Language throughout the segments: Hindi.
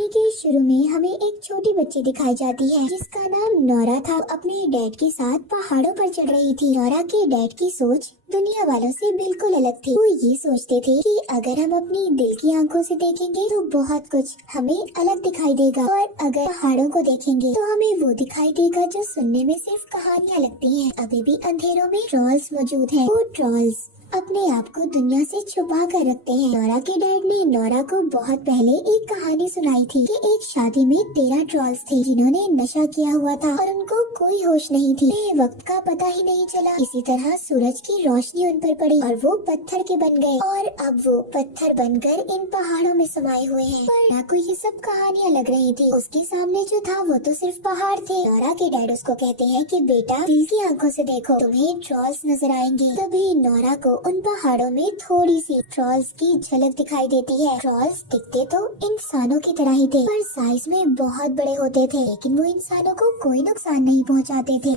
कहानी के शुरू में हमें एक छोटी बच्ची दिखाई जाती है जिसका नाम नोरा था। अपने डैड के साथ पहाड़ों पर चढ़ रही थी। नोरा के डैड की सोच दुनिया वालों से बिल्कुल अलग थी। वो ये सोचते थे कि अगर हम अपनी दिल की आंखों से देखेंगे तो बहुत कुछ हमें अलग दिखाई देगा, और अगर पहाड़ों को देखेंगे तो हमें वो दिखाई देगा जो सुनने में सिर्फ कहानियाँ लगती हैं। अभी भी अंधेरों में ट्रॉल्स मौजूद हैं। वो ट्रॉल्स अपने आप को दुनिया से छुपा कर रखते हैं। नोरा के डैड ने नोरा को बहुत पहले एक कहानी सुनाई थी कि एक शादी में 13 ट्रॉल्स थे जिन्होंने नशा किया हुआ था और उनको कोई होश नहीं थी। वक्त का पता ही नहीं चला। इसी तरह सूरज की रोशनी उन पर पड़ी और वो पत्थर के बन गए, और अब वो पत्थर बनकर इन पहाड़ों में समाये हुए हैं। पर नोरा को ये सब कहानियाँ लग रही थी। उसके सामने जो था वो तो सिर्फ पहाड़ थे। नोरा के डैड उसको कहते हैं कि बेटा, दिल की आंखों से देखो, तुम्हें ट्रॉल्स नजर आएंगे। तभी नोरा को उन पहाड़ों में थोड़ी सी ट्रॉल्स की झलक दिखाई देती है। ट्रॉल्स दिखते तो इंसानों की तरह ही थे, पर साइज में बहुत बड़े होते थे, लेकिन वो इंसानों को कोई नुकसान नहीं पहुंचाते थे।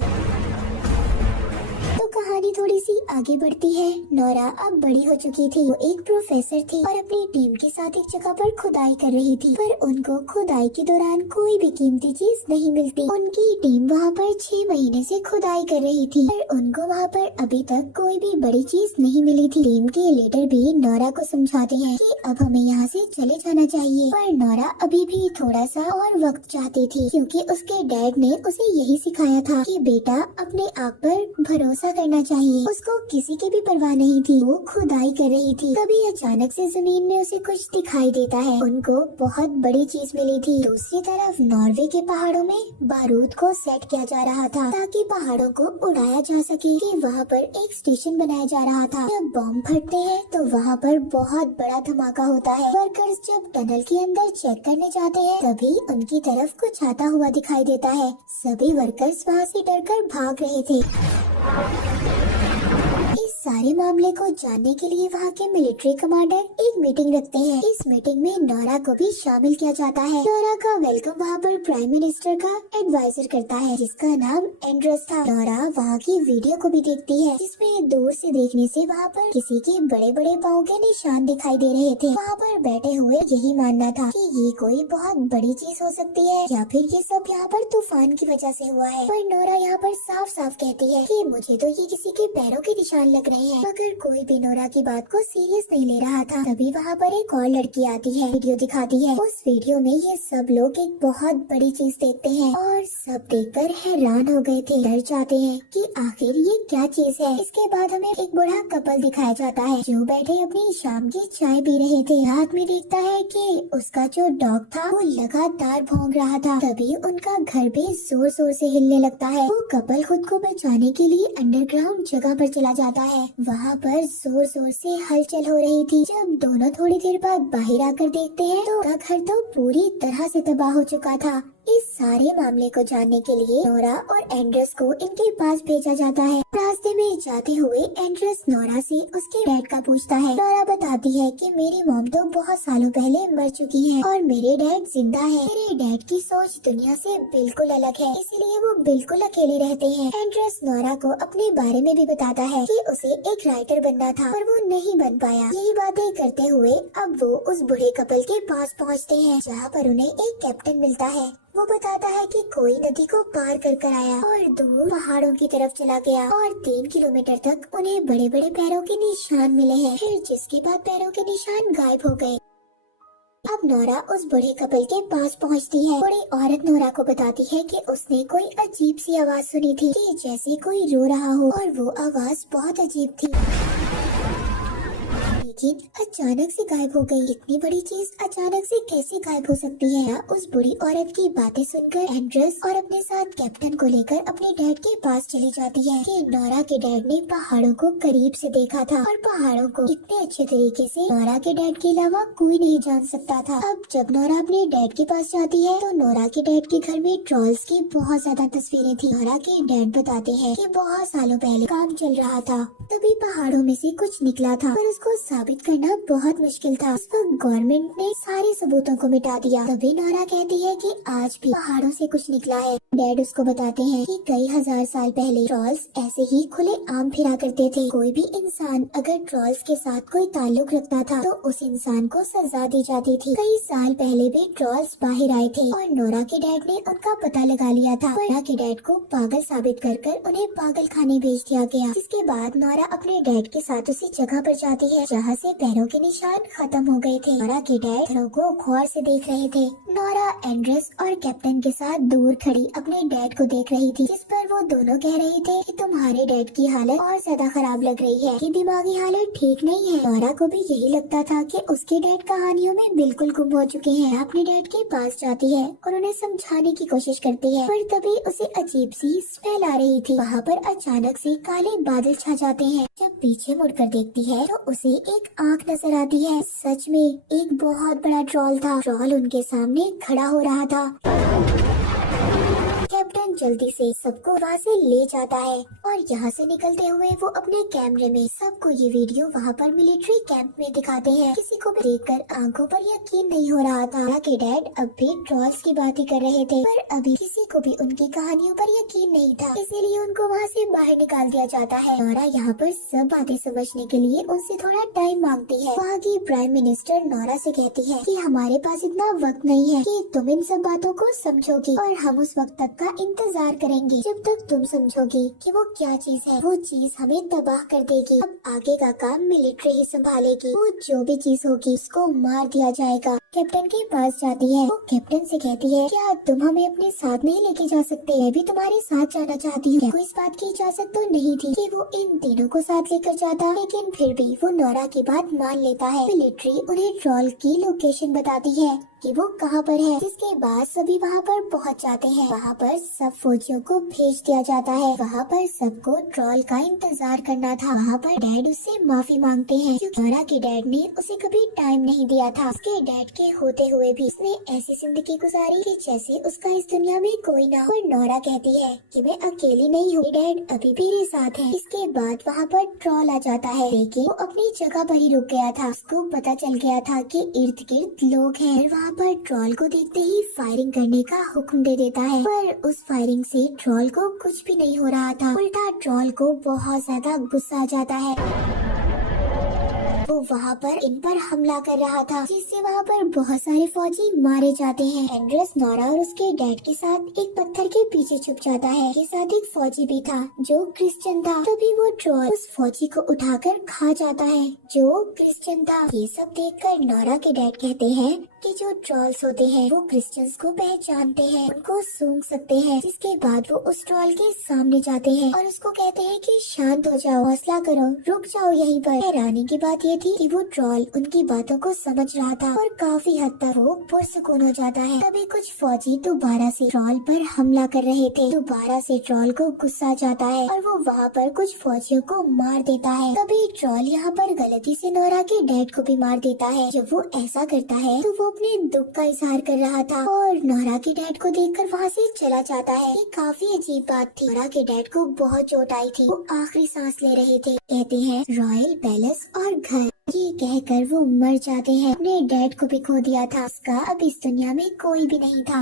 तो कहानी थोड़ी सी आगे बढ़ती है। नोरा अब बड़ी हो चुकी थी। वो एक प्रोफेसर थी और अपनी टीम के साथ एक जगह पर खुदाई कर रही थी, पर उनको खुदाई के दौरान कोई भी कीमती चीज नहीं मिलती। उनकी टीम वहाँ पर 6 महीने से खुदाई कर रही थी, पर उनको वहाँ पर अभी तक कोई भी बड़ी चीज नहीं मिली थी। टीम के लीडर भी नोरा को समझाते हैं कि अब हमें यहाँ से चले जाना चाहिए, पर नोरा अभी भी थोड़ा सा और वक्त चाहती थी, क्योंकि उसके डैड ने उसे यही सिखाया था कि बेटा, अपने आप पर भरोसा करना चाहिए। उसको किसी की भी परवाह नहीं थी। वो खुदाई कर रही थी। तभी अचानक से जमीन में उसे कुछ दिखाई देता है। उनको बहुत बड़ी चीज मिली थी। दूसरी तरफ नॉर्वे के पहाड़ों में बारूद को सेट किया जा रहा था ताकि पहाड़ों को उड़ाया जा सके। कि वहाँ पर एक स्टेशन बनाया जा रहा था। जब बम फटते हैं तो वहाँ पर बहुत बड़ा धमाका होता है। वर्कर्स जब टनल के अंदर चेक करने जाते हैं तभी उनकी तरफ कुछ आता हुआ दिखाई देता है। सभी वर्कर्स वहाँ से डरकर भाग रहे थे। इस सारे मामले को जानने के लिए वहाँ के मिलिट्री कमांडर एक मीटिंग रखते हैं। इस मीटिंग में नोरा को भी शामिल किया जाता है। नोरा का वेलकम वहाँ पर प्राइम मिनिस्टर का एडवाइजर करता है जिसका नाम एंड्रस था। नोरा वहाँ की वीडियो को भी देखती है जिसमें दूर से देखने से वहाँ पर किसी के बड़े बड़े पाँव के निशान दिखाई दे रहे थे। वहाँ पर बैठे हुए यही मानना था कि ये कोई बहुत बड़ी चीज हो सकती है, या फिर ये सब यहाँ पर तूफान की वजह से हुआ है। पर नोरा यहाँ पर साफ साफ कहती है कि मुझे तो ये किसी के पैरों के निशान लग रहे हैं, मगर कोई भी नोरा की बात को सीरियस नहीं ले रहा था। तभी वहाँ पर एक और लड़की आती है, वीडियो दिखाती है। उस वीडियो में ये सब लोग एक बहुत बड़ी चीज देखते हैं और सब देखकर हैरान हो गए थे। डर जाते हैं कि आखिर ये क्या चीज है। इसके बाद हमें एक बूढ़ा कपल दिखाया जाता है जो बैठे अपनी शाम की चाय पी रहे थे। रात में देखता है कि उसका जो डॉग था वो लगातार भौंक रहा था। तभी उनका घर भी जोर जोर से हिलने लगता है। वो कपल खुद को बचाने के लिए अंडरग्राउंड जगह पर चला जाता है। वहाँ पर जोर जोर से हलचल हो रही थी। जब दोनों थोड़ी देर बाद बाहर आकर देखते हैं तो उनका घर तो पूरी तरह से तबाह हो चुका था। इस सारे मामले को जानने के लिए नोरा और एंड्रस को इनके पास भेजा जाता है। रास्ते में जाते हुए एंड्रस नोरा से उसके डैड का पूछता है। नोरा बताती है कि मेरी मॉम तो बहुत सालों पहले मर चुकी है और मेरे डैड जिंदा है। मेरे डैड की सोच दुनिया से बिल्कुल अलग है, इसीलिए वो बिल्कुल अकेले रहते हैं। एंड्रस नोरा को अपने बारे में भी बताता है कि उसे एक राइटर बनना था पर वो नहीं बन पाया। यही बातें करते हुए अब वो उस बूढ़े कपल के पास पहुँचते हैं जहाँ पर उन्हें एक कैप्टन मिलता है। वो बताता है कि कोई नदी को पार कर आया और दूर पहाड़ों की तरफ चला गया और 3 किलोमीटर तक उन्हें बड़े बड़े पैरों के निशान मिले हैं, फिर जिसके बाद पैरों के निशान गायब हो गए। अब नोरा उस बूढ़े कपल के पास पहुंचती है। बूढ़ी औरत नोरा को बताती है कि उसने कोई अजीब सी आवाज सुनी थी कि जैसे कोई रो रहा हो, और वो आवाज बहुत अजीब थी लेकिन अचानक से गायब हो गई। इतनी बड़ी चीज अचानक से कैसे गायब हो सकती है। उस बूढ़ी औरत की बातें सुनकर एंड्रस और अपने साथ कैप्टन को लेकर अपने डैड के पास चली जाती है कि नोरा के डैड ने पहाड़ों को करीब से देखा था और पहाड़ों को इतने अच्छे तरीके से नोरा के डैड के अलावा कोई नहीं जान सकता था। अब जब नोरा अपने डैड के पास जाती है तो नोरा के डैड के घर में ट्रॉल्स की बहुत ज्यादा तस्वीरें थी। नोरा के डैड बताते हैं कि बहुत सालों पहले काम चल रहा था, तभी पहाड़ों में से कुछ निकला था पर उसको साबित करना बहुत मुश्किल था। उस वक्त गवर्नमेंट ने सारे सबूतों को मिटा दिया। तभी नोरा कहती है कि आज भी पहाड़ों से कुछ निकला है। डैड उसको बताते हैं कि कई हजार साल पहले ट्रॉल्स ऐसे ही खुले आम फिरा करते थे। कोई भी इंसान अगर ट्रॉल्स के साथ कोई ताल्लुक रखता था तो उस इंसान को सजा दी जाती थी। कई साल पहले भी ट्रॉल्स बाहर आए थे और नोरा के डैड ने उनका पता लगा लिया था। नोरा के डैड को पागल साबित कर उन्हें पागल खाने भेज दिया गया। जिसके बाद नोरा अपने डैड के साथ उसी जगह पर जाती है जहाँ से पैरों के निशान खत्म हो गए थे। नोरा के डैड पत्थरों को गौर से देख रहे थे। नोरा एंड्रेस और कैप्टन के साथ दूर खड़ी अपने डैड को देख रही थी, जिस पर वो दोनों कह रहे थे कि तुम्हारे डैड की हालत और ज्यादा खराब लग रही है, कि दिमागी हालत ठीक नहीं है। नोरा को भी यही लगता था कि उसके डैड कहानियों में बिल्कुल गुम हो चुके हैं। अपने डैड के पास जाती है और उन्हें समझाने की कोशिश करती है, पर तभी उसे अजीब सी स्मेल आ रही थी। वहाँ पर अचानक से काले बादल छा जाते हैं। जब पीछे मुड़कर देखती है तो उसे एक आँख नजर आती है। सच में एक बहुत बड़ा ट्रॉल था। ट्रॉल उनके सामने खड़ा हो रहा था। कैप्टन जल्दी से सबको वहाँ से ले जाता है और यहाँ से निकलते हुए वो अपने कैमरे में सबको ये वीडियो वहाँ पर मिलिट्री कैंप में दिखाते हैं। किसी को भी देखकर आंखों पर यकीन नहीं हो रहा था। नोरा के डैड अब भी ट्रॉल्स की बात ही कर रहे थे, पर अभी किसी को भी उनकी कहानियों पर यकीन नहीं था, इसीलिए उनको वहाँ से बाहर निकाल दिया जाता है। नोरा यहाँ पर सब बातें समझने के लिए उनसे थोड़ा टाइम मांगती है। वहाँ की प्राइम मिनिस्टर नोरा से कहती है कि हमारे पास इतना वक्त नहीं है कि तुम इन सब बातों को समझोगी, और हम उस वक्त तक का इंतजार करेंगे जब तक तुम समझोगी कि वो क्या चीज है। वो चीज हमें तबाह कर देगी। अब आगे का काम मिलिट्री ही संभालेगी। वो जो भी चीज होगी उसको मार दिया जाएगा। कैप्टन के पास जाती है। वो कैप्टन से कहती है, क्या तुम हमें अपने साथ नहीं लेके जा सकते? मैं भी तुम्हारे साथ जाना चाहती हूँ। कोई इस बात की इजाजत तो नहीं थी कि वो इन तीनों को साथ लेकर जाता, लेकिन फिर भी वो नोरा की बात मान लेता है। मिलिट्री उन्हें ट्रॉल की लोकेशन बताती है कि वो कहाँ पर है, जिसके बाद सभी वहाँ पर पहुँच जाते हैं। वहाँ पर सब फौजियों को भेज दिया जाता है। वहाँ पर सबको ट्रॉल का इंतजार करना था। वहाँ पर डैड उससे माफी मांगते हैं क्योंकि नोरा के डैड ने उसे कभी टाइम नहीं दिया था। उसके डैड के होते हुए भी उसने ऐसी जिंदगी गुजारी कि जैसे उसका इस दुनिया में कोई ना हो। नोरा कहती है कि मैं अकेली नहीं हूँ, डैड अभी भी मेरे साथ है। इसके बाद वहाँ पर ट्रॉल आ जाता है, लेकिन वो अपनी जगह पर ही रुक गया था। उसको पता चल गया था कि इर्द गिर्द लोग हैं। वहाँ पर ट्रॉल को देखते ही फायरिंग करने का हुक्म दे देता है, पर उस फायरिंग से ट्रॉल को कुछ भी नहीं हो रहा था। उल्टा ट्रॉल को बहुत ज्यादा गुस्सा आ जाता है। वो वहाँ पर इन पर हमला कर रहा था, जिससे वहाँ पर बहुत सारे फौजी मारे जाते हैं। एंड्रेस नोरा और उसके डैड के साथ एक पत्थर के पीछे छुप जाता है। के साथ एक फौजी भी था जो क्रिश्चियन था। तभी वो ट्रॉल उस फौजी को उठाकर खा जाता है जो क्रिश्चियन था। ये सब देखकर नोरा के डैड कहते हैं कि जो ट्रॉल्स होते हैं वो क्रिश्चियंस को पहचानते हैं, उनको सूंघ सकते हैं। जिसके बाद वो उस ट्रॉल के सामने जाते हैं और उसको कहते हैं कि शांत हो जाओ, हौसला करो, रुक जाओ यहीं पर। हैरानी की बात ये थी कि वो ट्रॉल उनकी बातों को समझ रहा था और काफी हद तक वो पुरसुकून हो जाता है। तभी कुछ फौजी दोबारा से ट्रॉल पर हमला कर रहे थे। दोबारा से ट्रॉल को गुस्सा आ जाता है और वो वहाँ पर कुछ फौजियों को मार देता है। तभी ट्रॉल यहाँ पर गलती से नोरा के डैड को भी मार देता है। जब वो ऐसा करता है तो वो अपने दुख का इजहार कर रहा था और नोरा के डैड को देखकर वहाँ से चला जाता है। ये काफी अजीब बात थी। नोरा के डैड को बहुत चोट आई थी। वो आखिरी सांस ले रहे थे। कहते हैं रॉयल पैलेस और घर, ये कहकर वो मर जाते हैं। अपने डैड को भी खो दिया था। उसका अब इस दुनिया में कोई भी नहीं था।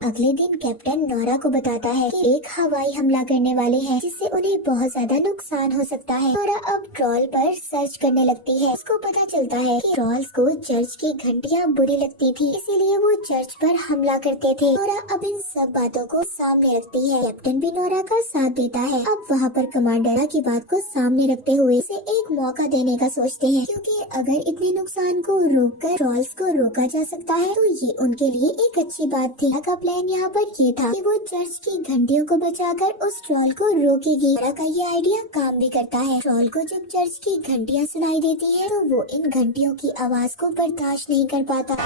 अगले दिन कैप्टन नोरा को बताता है कि एक हवाई हमला करने वाले हैं, जिससे उन्हें बहुत ज्यादा नुकसान हो सकता है। नोरा अब ट्रॉल पर सर्च करने लगती है। उसको पता चलता है कि ट्रॉल्स को चर्च की घंटियां बुरी लगती थी, इसीलिए वो चर्च पर हमला करते थे। नोरा अब इन सब बातों को सामने रखती है। कैप्टन भी नोरा का साथ देता है। अब वहाँ पर कमांडर की बात को सामने रखते हुए उसे एक मौका देने का सोचते हैं, क्योंकि अगर इतने नुकसान को रोककर ट्रॉल्स को रोका जा सकता है तो ये उनके लिए एक अच्छी बात थी। प्लान यहाँ पर ये था कि वो चर्च की घंटियों को बचाकर उस ट्रॉल को रोकेगी। नोरा का ये आइडिया काम भी करता है। ट्रॉल को जब चर्च की घंटियाँ सुनाई देती है तो वो इन घंटियों की आवाज को बर्दाश्त नहीं कर पाता।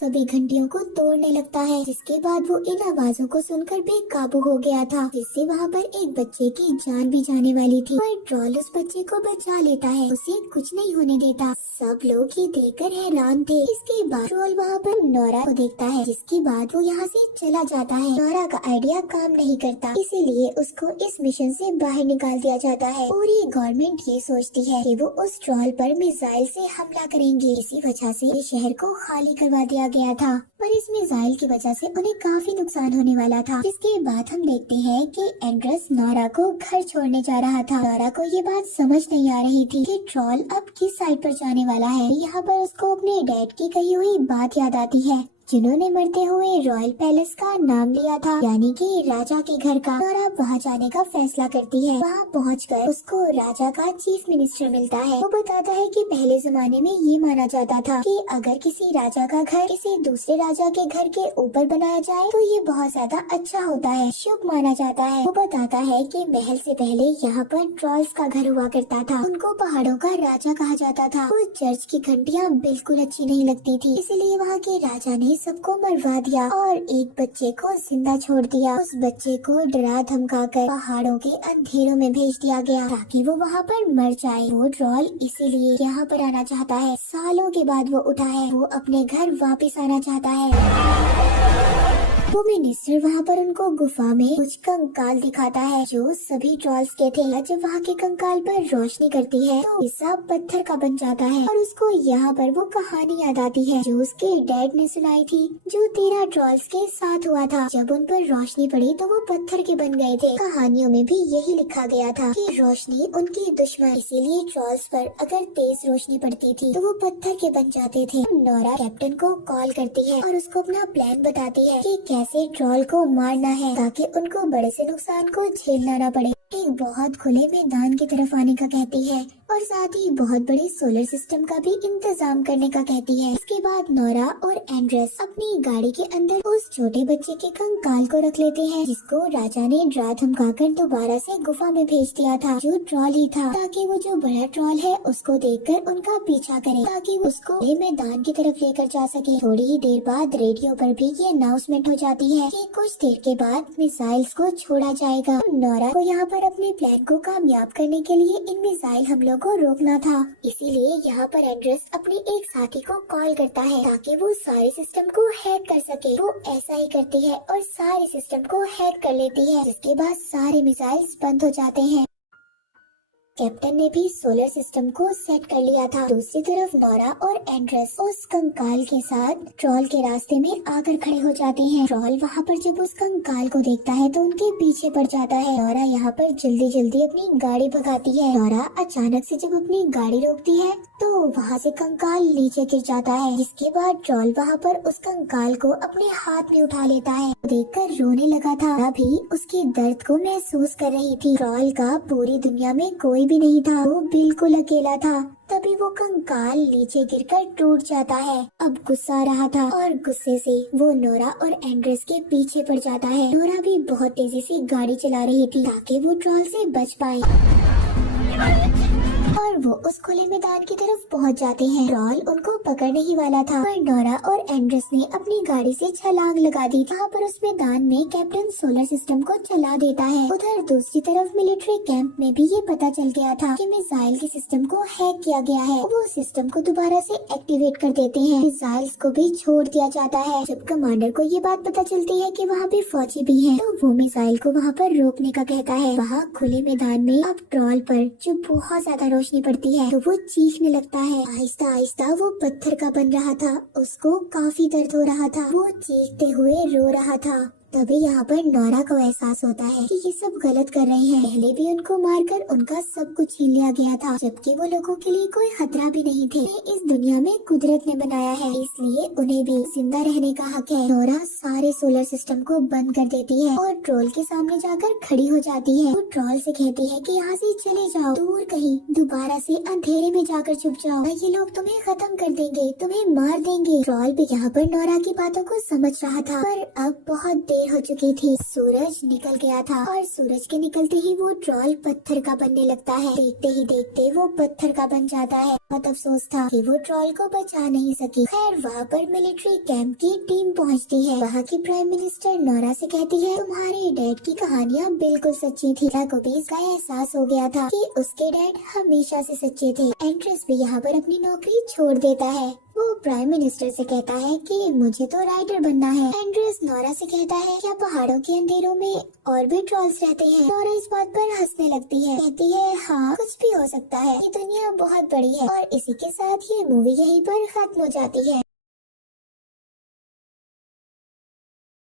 सभी घंटियों को तोड़ने लगता है, जिसके बाद वो इन आवाजों को सुनकर बेकाबू हो गया था, जिससे वहाँ पर एक बच्चे की जान भी जाने वाली थी। पर ट्रॉल उस बच्चे को बचा लेता है, उसे कुछ नहीं होने देता। सब लोग ये देखकर हैरान थे। इसके बाद ट्रॉल वहाँ पर नोरा को देखता है, जिसके बाद वो यहाँ से चला जाता है। नोरा का आइडिया काम नहीं करता, इसीलिए उसको इस मिशन से बाहर निकाल दिया जाता है। पूरी गवर्नमेंट ये सोचती है कि वो उस ट्रॉल पर मिसाइल से हमला करेंगे। इसी वजह से इस शहर को खाली करवा दिया गया था, पर इस मिसाइल की वजह से उन्हें काफी नुकसान होने वाला था। जिसके बाद हम देखते हैं कि एंड्रेस नोरा को घर छोड़ने जा रहा था। नोरा को ये बात समझ नहीं आ रही थी कि ट्रॉल अब किस साइड पर जाने वाला है। यहाँ पर उसको अपने डैड की कही हुई बात याद आती है, जिन्होंने मरते हुए रॉयल पैलेस का नाम लिया था, यानी कि राजा के घर का। नोरा वहाँ जाने का फैसला करती है। वहाँ पहुंचकर उसको राजा का चीफ मिनिस्टर मिलता है। वो बताता है कि पहले जमाने में ये माना जाता था कि अगर किसी राजा का घर किसी दूसरे राजा के घर के ऊपर बनाया जाए तो ये बहुत ज्यादा अच्छा होता है, शुभ माना जाता है। वो बताता है कि महल से पहले यहाँ पर ट्रॉल्स का घर हुआ करता था, उनको पहाड़ों का राजा कहा जाता था। वो चर्च की घंटियाँ बिल्कुल अच्छी नहीं लगती थी, इसलिए वहाँ के राजा ने सबको मरवा दिया और एक बच्चे को जिंदा छोड़ दिया। उस बच्चे को डरा धमकाकर पहाड़ों के अंधेरों में भेज दिया गया ताकि वो वहाँ पर मर जाए। वो ट्रॉल इसीलिए यहाँ पर आना चाहता है। सालों के बाद वो उठा है, वो अपने घर वापस आना चाहता है। वो मिनिस्टर वहाँ पर उनको गुफा में कुछ कंकाल दिखाता है जो सभी ट्रॉल्स के थे। जब वहाँ के कंकाल पर रोशनी करती है तो हिस्सा पत्थर का बन जाता है और उसको यहाँ पर वो कहानी याद आती है जो उसके डैड ने सुनाई थी, जो 13 ट्रॉल्स के साथ हुआ था। जब उन पर रोशनी पड़ी तो वो पत्थर के बन गए थे। कहानियों में भी यही लिखा गया था कि रोशनी उनकी दुश्मन, इसीलिए ट्रॉल्स पर अगर तेज रोशनी पड़ती थी तो वो पत्थर के बन जाते थे। नोरा कैप्टन को कॉल करती है और उसको अपना प्लान बताती है कि कैसे ट्रॉल को मारना है ताकि उनको बड़े से नुकसान को झेलना न पड़े। एक बहुत खुले मैदान की तरफ आने का कहती है और साथ ही बहुत बड़े सोलर सिस्टम का भी इंतजाम करने का कहती है। इसके बाद नोरा और एंड्रेस अपनी गाड़ी के अंदर उस छोटे बच्चे के कंकाल को रख लेते हैं, जिसको राजा ने डरा धमकाकर दोबारा से गुफा में भेज दिया था, जो ट्रॉल ही था, ताकि वो जो बड़ा ट्रॉल है उसको देखकर उनका पीछा करे ताकि उसको मैदान की तरफ लेकर जा सके। थोड़ी ही देर बाद रेडियो पर भी ये अनाउंसमेंट हो जाती है कि कुछ देर के बाद मिसाइल्स को छोड़ा जाएगा। नोरा को यहाँ पर अपने प्लान को कामयाब करने के लिए इन मिसाइल हमलों को रोकना था, इसीलिए यहाँ पर एंड्रेस अपने एक साथी को कॉल करता है ताकि वो सारे सिस्टम को हैक कर सके। वो ऐसा ही करती है और सारे सिस्टम को हैक कर लेती है, जिसके बाद सारे मिसाइल्स बंद हो जाते हैं। कैप्टन ने भी सोलर सिस्टम को सेट कर लिया था। दूसरी तरफ नोरा और एंड्रेस उस कंकाल के साथ ट्रॉल के रास्ते में आकर खड़े हो जाते हैं। ट्रॉल वहाँ पर जब उस कंकाल को देखता है तो उनके पीछे पड़ जाता है। नोरा यहाँ पर जल्दी जल्दी अपनी गाड़ी भगाती है। नोरा अचानक से जब अपनी गाड़ी रोकती है तो वहाँ से कंकाल नीचे गिर जाता है, जिसके बाद ट्रॉल वहाँ पर उस कंकाल को अपने हाथ में उठा लेता है। देखकर रोने लगा था, अभी उसके दर्द को महसूस कर रही थी। ट्रॉल का पूरी दुनिया में कोई भी नहीं था, वो बिल्कुल अकेला था। तभी वो कंकाल नीचे गिरकर टूट जाता है। अब गुस्सा आ रहा था और गुस्से से वो नोरा और एंड्रेस के पीछे पड़ जाता है। नोरा भी बहुत तेजी से गाड़ी चला रही थी ताकि वो ट्रॉल से बच पाए और वो उस खुले मैदान की तरफ पहुंच जाते हैं। ट्रॉल उनको पकड़ने ही वाला था, पर नोरा और एंड्रेस ने अपनी गाड़ी से छलांग लगा दी। वहाँ पर उस मैदान में कैप्टन सोलर सिस्टम को चला देता है। उधर दूसरी तरफ मिलिट्री कैंप में भी ये पता चल गया था कि मिसाइल के सिस्टम को हैक किया गया है। वो सिस्टम को दोबारा से एक्टिवेट कर देते हैं। मिसाइल्स को भी छोड़ दिया जाता है। जब कमांडर को ये बात पता चलती है कि वहाँ पे फौजी भी हैं, तो वो मिसाइल को वहाँ पर रोकने का कहता है। वहाँ खुले मैदान में अब ट्रॉल पर जो बहुत ज्यादा रोशनी पड़ती है तो वो चीखने लगता है। आहिस्ता आहिस्ता वो पत्थर का बन रहा था, उसको काफी दर्द हो रहा था, वो चीखते हुए रो रहा था। तभी यहाँ पर नोरा को एहसास होता है कि ये सब गलत कर रहे हैं। पहले भी उनको मारकर उनका सब कुछ छीन लिया गया था, जबकि वो लोगों के लिए कोई खतरा भी नहीं थे। इस दुनिया में कुदरत ने बनाया है, इसलिए उन्हें भी जिंदा रहने का हक है। नोरा सारे सोलर सिस्टम को बंद कर देती है और ट्रॉल के सामने जाकर खड़ी हो जाती है। वो ट्रॉल से कहती है कि यहाँ से चले जाओ, दूर कहीं, दोबारा से अंधेरे में जाकर छुप जाओ, ये लोग तुम्हें खत्म कर देंगे, तुम्हें मार देंगे। ट्रॉल भी यहाँ पर नोरा की बातों को समझ रहा था, पर अब बहुत देर हो चुकी थी। सूरज निकल गया था और सूरज के निकलते ही वो ट्रॉल पत्थर का बनने लगता है। देखते ही देखते वो पत्थर का बन जाता है। बहुत अफसोस था कि वो ट्रॉल को बचा नहीं सकी। खैर वहाँ पर मिलिट्री कैंप की टीम पहुँचती है। वहाँ की प्राइम मिनिस्टर नोरा से कहती है, तुम्हारे डैड की कहानियाँ बिल्कुल सच्ची थी। नोरा को भी इसका एहसास हो गया था कि उसके डैड हमेशा से सच्चे थे। एंड्रेस भी यहाँ पर अपनी नौकरी छोड़ देता है। वो प्राइम मिनिस्टर से कहता है कि मुझे तो राइटर बनना है। एंड्रेस नोरा से कहता है, क्या पहाड़ों के अंधेरों में और भी ट्रॉल्स रहते हैं? नोरा इस बात पर हंसने लगती है, कहती है हाँ कुछ भी हो सकता है, ये दुनिया बहुत बड़ी है। और इसी के साथ ये मूवी यहीं पर खत्म हो जाती है।